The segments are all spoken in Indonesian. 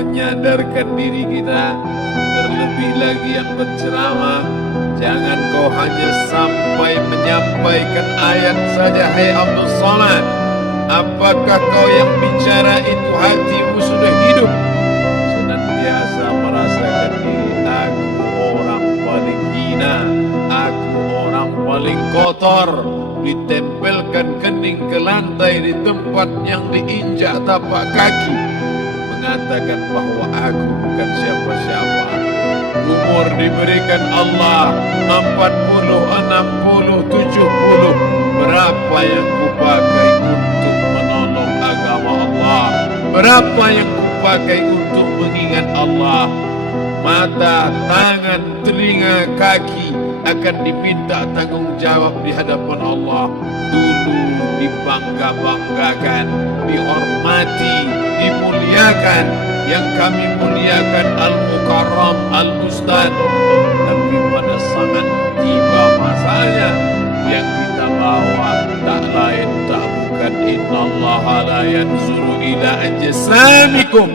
menyadarkan diri kita, terlebih lagi yang berceramah. Jangan kau hanya sampai menyampaikan ayat saja. Hai Abdul Somad, apakah kau yang bicara itu hatimu sudah hidup? Senantiasa merasakan diri, aku orang paling hina, aku orang paling kotor, ditempelkan kening ke lantai di tempat yang diinjak tapak kaki, mengatakan bahwa aku bukan siapa-siapa. Umur diberikan Allah 40, 60, 70. Berapa yang kupakai untuk menolong agama Allah? Berapa yang kupakai untuk mengingat Allah? Mata, tangan, telinga, kaki akan diminta tanggung jawab di hadapan Allah. Dulu dibangga-banggakan, dihormati, dimuliakan. Yang kami muliakan Al-Mukarram, Al-Ustad. Tapi pada saat tiba masanya, yang kita bawa tak lain tak bukan innallaha la yanzuru ila ajsamikum.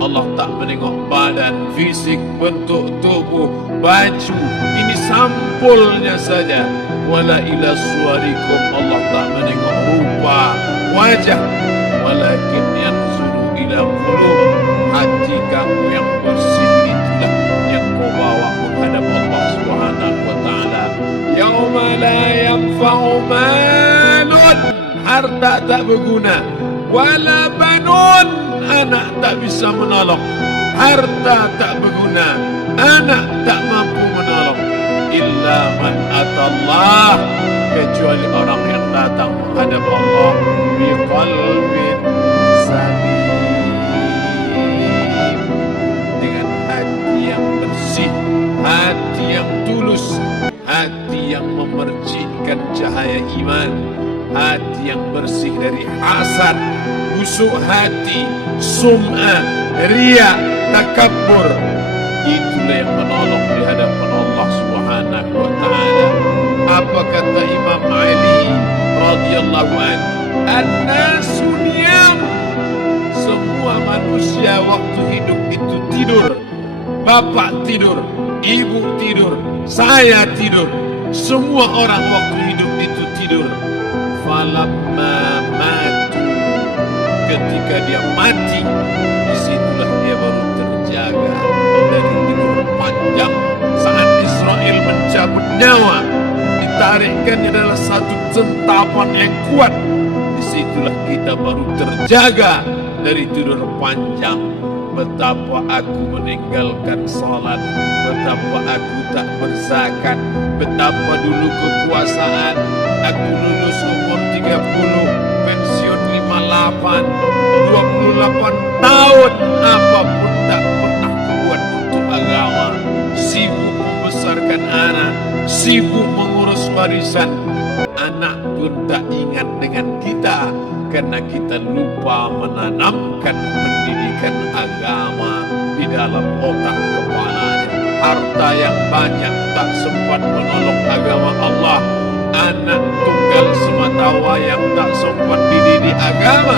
Allah tak menengok badan, fisik, bentuk tubuh, baju. Ini sampulnya saja. Wala ila suwarikum. Allah tak menengok rupa, wajah. Walakin yanzuru ila qulub. Hati kamu yang bersih itulah yang kau bawa menghadap Allah Subhanahu wa taala. Yauma la yanfa'u malun, harta tak berguna, wala banun, anak tak bisa menolong. Harta tak berguna, anak tak mampu menolong. Illa man atallah, kecuali orang yang datang menghadap Allah biqalbin salim, dengan hati yang bersih, hati yang tulus, hati yang memercikkan cahaya iman, hati yang bersih dari hasad, busuk hati, sum'ah, riya, takabbur. Itulah yang menolong di hadapan Allah Subhanahu wa taala. Apa kata Imam Ali radhiyallahu anhu? An-nasu niyam. Semua manusia waktu hidup itu tidur. Bapak tidur, ibu tidur, saya tidur. Semua orang waktu hidup itu tidur. Falamma matu, ketika dia mati, disitulah dia baru terjaga dari tidur panjang. Saat Israel mencabut nyawa, ditarikkannya adalah satu centapan yang kuat. Disitulah kita baru terjaga dari tidur panjang. Betapa aku meninggalkan salat, betapa aku tak berzakat, betapa dulu kekuasaan. Aku lulus umur 30, pensiun 58, 28 tahun, apapun tak pernah kubuat untuk agama. Sibuk membesarkan anak, sibuk mengurus warisan. Anak pun tak ingat dengan kita, karena kita lupa menanamkan pendidikan agama di dalam otak kepalanya. Harta yang banyak tak sempat menolong agama Allah. Anak tunggal semata wayang tak sempat dididik agama.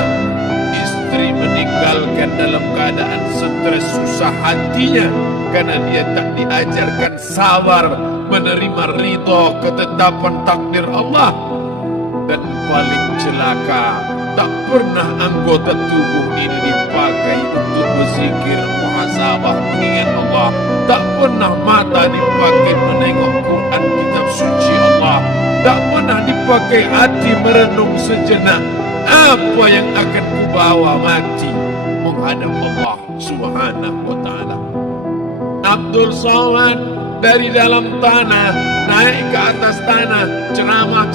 Istri meninggalkan dalam keadaan stres, susah hatinya karena dia tak diajarkan sabar, menerima ridha ketetapan takdir Allah. Dan paling celaka, tak pernah anggota tubuh ini dipakai untuk berzikir, muhasabah, mengingat Allah. Tak pernah mata dipakai menengok Quran, kitab suci Allah. Tak pernah dipakai hati merenung sejenak. Apa yang akan kubawa mati menghadap Allah Subhanahu wa ta'ala. Abdul Somad dari dalam tanah naik ke atas tanah, ceramah,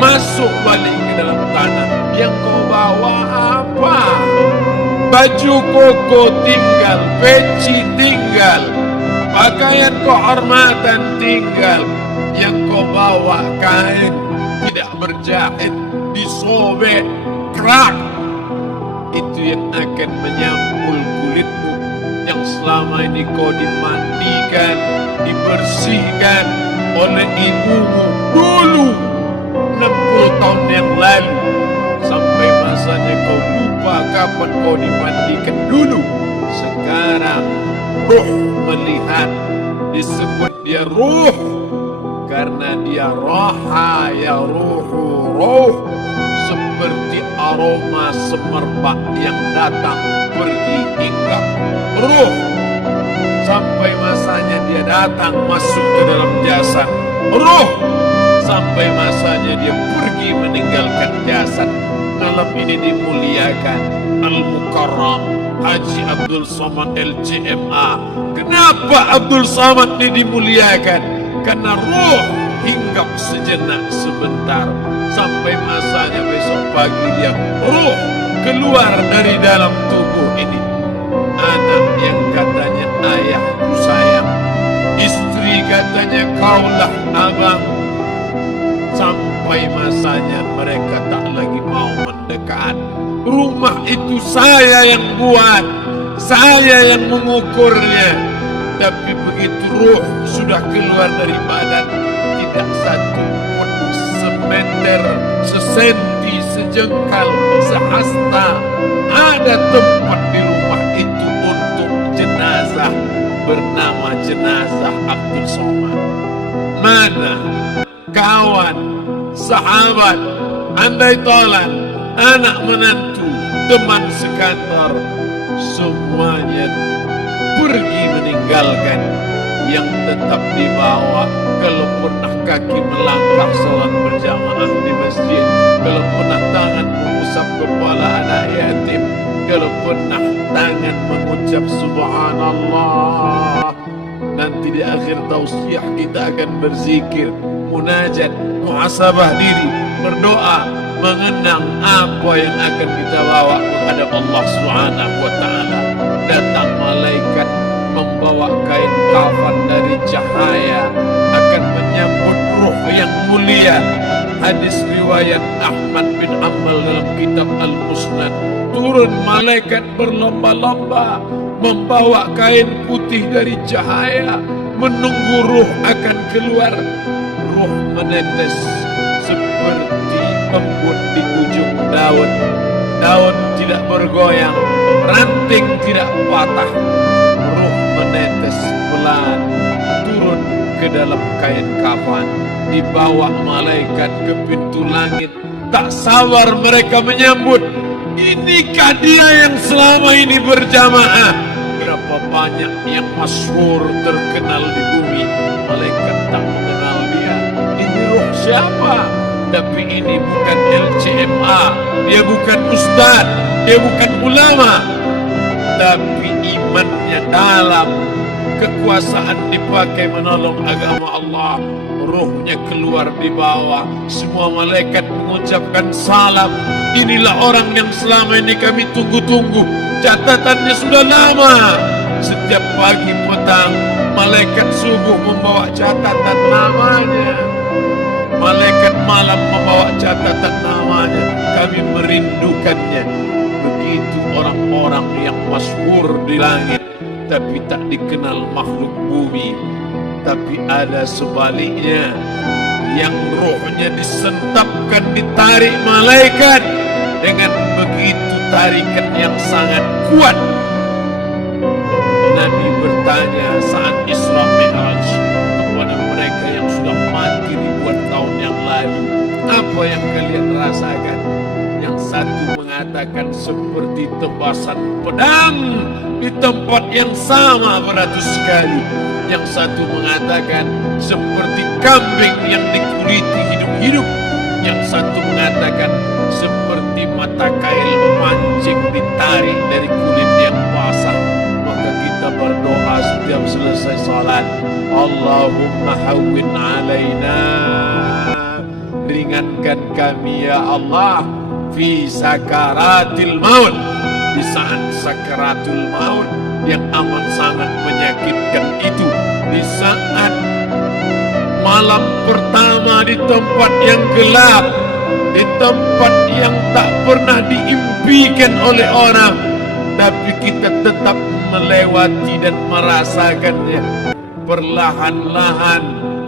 masuk balik ke dalam tanah. Yang kau bawa apa? Baju koko tinggal, peci tinggal, pakaian kehormatan tinggal. Yang kau bawa kain tidak berjahit, disobek, kerak. Itu yang akan menyampul kulitmu yang selama ini kau dimandikan, dibersihkan oleh ibumu dulu 60 tahun yang lalu. Sampai masanya kau lupa kapan kapan kau dimandikan dulu. Sekarang ruh melihat, disebut dia ruh karena dia roha ya ruhu ruh, seperti aroma semerbak yang datang pergi hinggap. Ruh sampai masanya dia datang masuk ke dalam jasad. Ruh sampai masanya dia pergi meninggalkan jasad. Malam ini dimuliakan Al-Mukarram Haji Abdul Somad LCMA. Kenapa Abdul Somad ini dimuliakan? Karena ruh hinggap sejenak sebentar, sampai masanya besok pagi dia ruh keluar dari dalam tubuh ini. Anak yang katanya ayahku sayang, istri katanya kaulah abang, sampai masanya mereka tak lagi mau mendekat. Rumah itu saya yang buat, saya yang mengukurnya. Tapi begitu ruh sudah keluar dari badan, tidak satu pun semeter, sesenti, sejengkal, sehasta ada tempat di rumah itu untuk jenazah bernama jenazah Abdul Somad. Mana kawan, sahabat, andai tolak, anak menantu, teman sekantor, semuanya pergi meninggalkan. Yang tetap dibawa, kalau pernah kaki melangkah sholat berjamaah di masjid, kalau pernah tangan mengusap kepala anak yatim, kalau pernah tangan mengucap subhanallah. Nanti di akhir tausiah kita akan berzikir, munajat, muhasabah diri, berdoa, mengenang apa yang akan kita bawa menghadap Allah Subhanahu wa Ta'ala. Datang malaikat membawa kain kafan dari cahaya, akan menyambut ruh yang mulia. Hadis riwayat Ahmad bin Hanbal dalam kitab Al-Musnad, turun malaikat berlomba-lomba membawa kain putih dari cahaya, menunggu ruh akan keluar. Ruh menetes seperti embun di ujung daun. Daun tidak bergoyang, ranting tidak patah. Ruh menetes pelan turun ke dalam kain kafan, dibawa malaikat ke pintu langit. Tak sabar mereka menyambut. Inikah dia yang selama ini berjamaah? Berapa banyak yang masyhur terkenal di bumi, malaikat tak mengenal dia. Ini ruh siapa? Tapi ini bukan LCMA, dia bukan ustaz, dia bukan ulama, tapi imannya dalam, kekuasaan dipakai menolong agama Allah. Ruhnya keluar di bawah, semua malaikat mengucapkan salam. Inilah orang yang selama ini kami tunggu-tunggu, catatannya sudah lama. Setiap pagi petang malaikat subuh membawa catatan namanya, malaikat malam membawa catatan namanya. Kami merindukannya. Begitu orang-orang yang masyhur di langit tapi tak dikenal makhluk bumi. Tapi ada sebaliknya, yang rohnya disentapkan, ditarik malaikat dengan begitu tarikan yang sangat kuat. Nabi bertanya saat Isra Mi'raj kepada mereka yang sudah mati ribuan tahun yang lalu, apa yang kalian rasakan? Yang satu mengatakan seperti tebasan pedang di tempat yang sama beratus kali. Yang satu mengatakan seperti kambing yang dikuliti hidup-hidup. Yang satu mengatakan seperti mata kail pancing ditarik dari kulit yang basah. Maka kita berdoa setiap selesai salat, Allahumma hawwin alaina, ringankan kami ya Allah, fi sakaratil maut, di saat sakaratul maut yang amat sangat menyakitkan itu, di saat malam pertama di tempat yang gelap, di tempat yang tak pernah diimpikan oleh orang, tapi kita tetap melewati dan merasakannya. Perlahan-lahan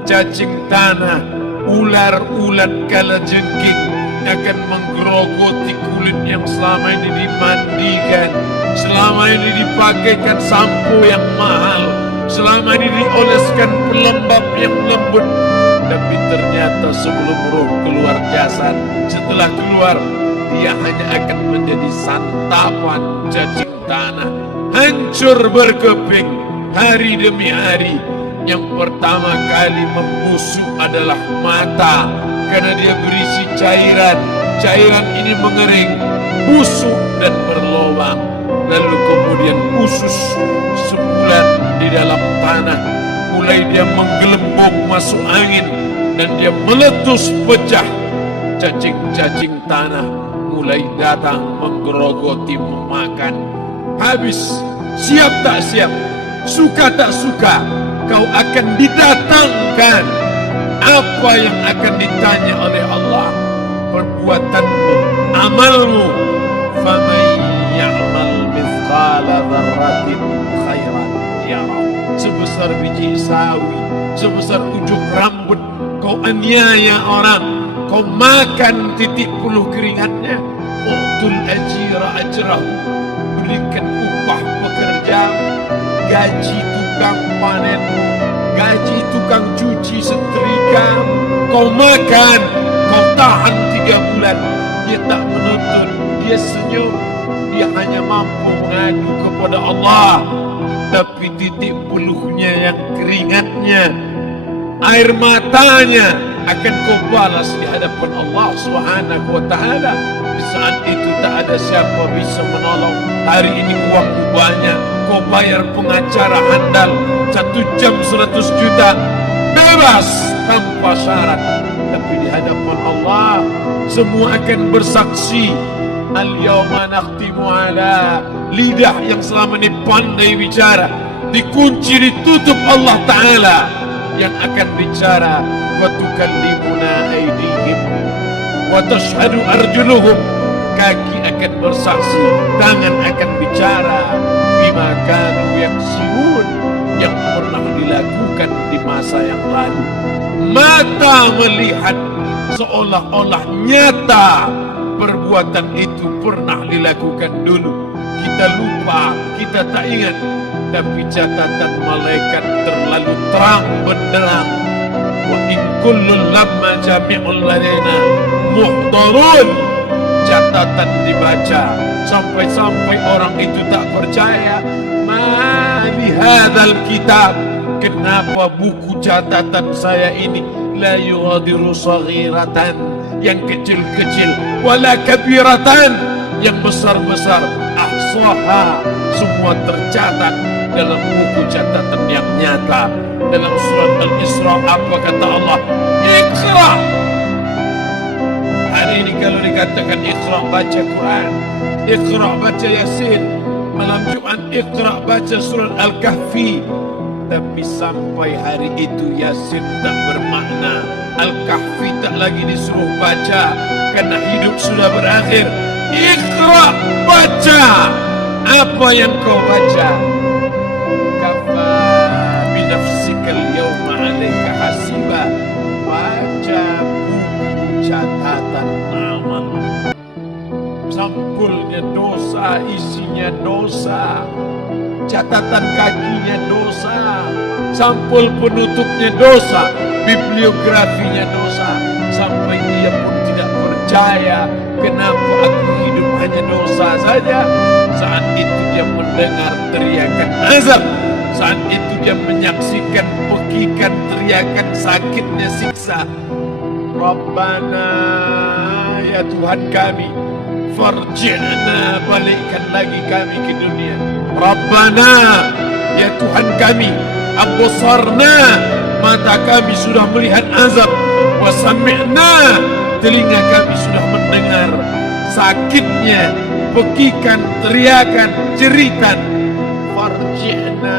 cacing tanah, ular-ulat kalajengking akan menggerogoti kulit yang selama ini dimandikan, selama ini dipakaikan sampo yang mahal, selama ini dioleskan pelembab yang lembut. Tapi ternyata sebelum roh keluar jasad, setelah keluar dia hanya akan menjadi santapan cacing tanah, hancur berkeping hari demi hari. Yang pertama kali membusuk adalah mata, karena dia berisi cairan. Cairan ini mengering, busuk dan berlubang. Lalu kemudian usus sebulan di dalam tanah, mulai dia menggelembung masuk angin dan dia meletus pecah. Cacing-cacing tanah mulai datang menggerogoti, memakan. Habis, siap tak siap, suka tak suka, kau akan didatangkan. Apa yang akan ditanya oleh Allah? Perbuatanmu, amalmu. Faman ya'mal mithqala dzarratin khairan yarah. Sebesar biji sawi, sebesar ujung rambut, kau aniaya orang, kau makan titik puluh keringatnya. U'tul ajira ajrahu, berikan upah pekerja, gaji tukang panen, gaji tukang cuci setrika. Kau makan, kau tahan 3 bulan, dia tak menuntut, dia senyum, dia hanya mampu mengadu kepada Allah. Tapi titik puluhnya yang keringatnya, air matanya akan kau balas di hadapan Allah Subhanahu wa ta'ala. Di saat itu tak ada siapa bisa menolong. Hari ini uangmu banyak, kau bayar pengacara handal 1 jam 100 juta, bebas tanpa syarat. Tapi di hadapan Allah semua akan bersaksi. Al-yawma nakhtimu ala, lidah yang selama ini pandai bicara dikunci, ditutup Allah Ta'ala yang akan bicara. Wa tukallimuna aydihim wa tashhadu arjuluhum, kaki akan bersaksi, tangan akan bicara. Bima kanu yaksibun, yang pernah dilakukan di masa yang lalu. Mata melihat seolah-olah nyata perbuatan itu pernah dilakukan dulu. Kita lupa, kita tak ingat. Tapi catatan malaikat terlalu terang benderang. Wa in kullun lamma jami'ul ladaina muhdarun. Catatan dibaca sampai-sampai orang itu tak percaya. Ma li hadzal kitab, kenapa buku catatan saya ini la yughadiru saghiratan, yang kecil-kecil, wala kabiratan, yang besar-besar, ahsaha, semua tercatat dalam buku catatan yang nyata. Dalam surat Al-Isra apa kata Allah? Iqra. Hari ini kalau dikatakan Iqra baca Quran, Iqra baca Yasin, malam Jumat Iqra baca surat Al-Kahfi. Tapi sampai hari itu Yasin tak bermakna, Al-Kahfi tak lagi disuruh baca, karena hidup sudah berakhir. Iqra, baca. Apa yang kau baca? Kafa binafsikal yawma alaika hasiba. Baca buku catatan amal. Sampulnya dosa, isinya dosa. Catatan kakinya dosa, sampul penutupnya dosa, bibliografinya dosa. Sampai dia pun tidak percaya, kenapa aku hidup hanya dosa saja. Saat itu dia mendengar teriakan azab, saat itu dia menyaksikan pekikan teriakan sakitnya siksa. Rabbana, ya Tuhan kami, farji'na, balikkan lagi kami ke dunia. Rabbana, ya Tuhan kami, absarna, mata kami sudah melihat azab, wa sami'na, telinga kami sudah mendengar sakitnya pekikan, teriakan, jeritan. Farji'na,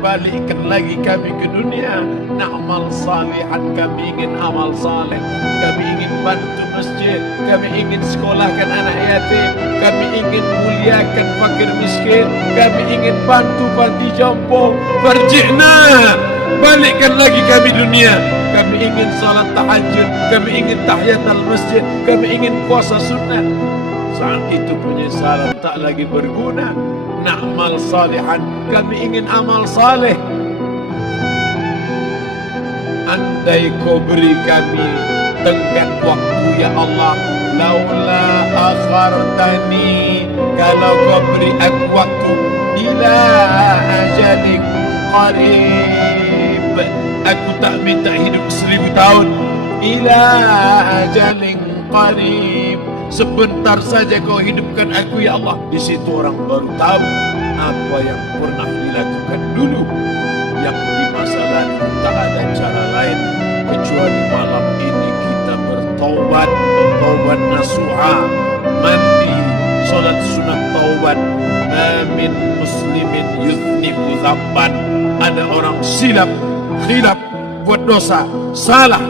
balikkan lagi kami ke dunia. Na'mal salihan, kami ingin amal saleh, kami ingin bantu masjid, kami ingin sekolahkan anak yatim, kami ingin muliakan fakir miskin, kami ingin bantu panti jompo. Farji'na, balikkan lagi kami dunia. kami ingin salat tahajud, kami ingin tahiyatul masjid, kami ingin puasa sunnah. Saat itu penyesalan tak lagi berguna. Na'mal salihan, kami ingin amal saleh. Andai kau beri kami tenggat waktu ya Allah, laula akhartani, kalau kau beri aku waktu ila ajalin qarib, aku tak minta hidup 1000 tahun, ila ajalin qarib, sebentar saja kau hidupkan aku ya Allah. Di situ orang baru tahu apa yang pernah dilakukan dulu, yang di masa lalu. Tak ada cara lain kecuali malam ini kita bertaubat, taubat nasuha, mandi, solat sunat taubat. Ma min muslimin yuznibu dzamban, ada orang silap, khilaf, buat dosa, salah.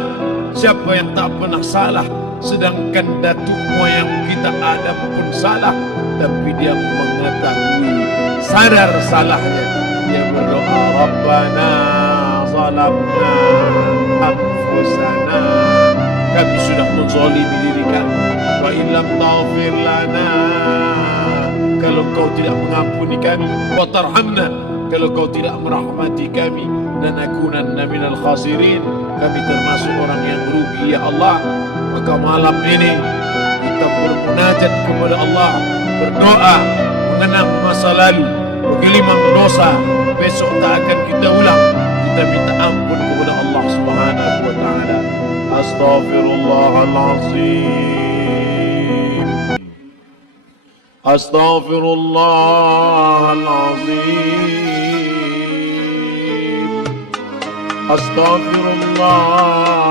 Siapa yang tak pernah salah? Sedangkan datuk moyang kita Adam pun salah, tapi dia mengetahui, sadar salahnya. Dia berdoa, Rabbana zalamna anfusana, kami sudah menzalimi diri kami. Wa illam taghfir lana, kalau kau tidak mengampuni kami. Wa tarhamna, kalau kau tidak merahmati kami. Lanakunanna minal khasirin, kami termasuk orang yang rugi ya Allah. Maka malam ini kita bermunajat kepada Allah, berdoa, mengenang masa lalu, bergelimang dosa, besok tak akan kita ulang. Kita minta ampun kepada Allah Subhanahu wa taala. Astaghfirullahalazim. Astaghfirullahalazim. Astaghfirullah.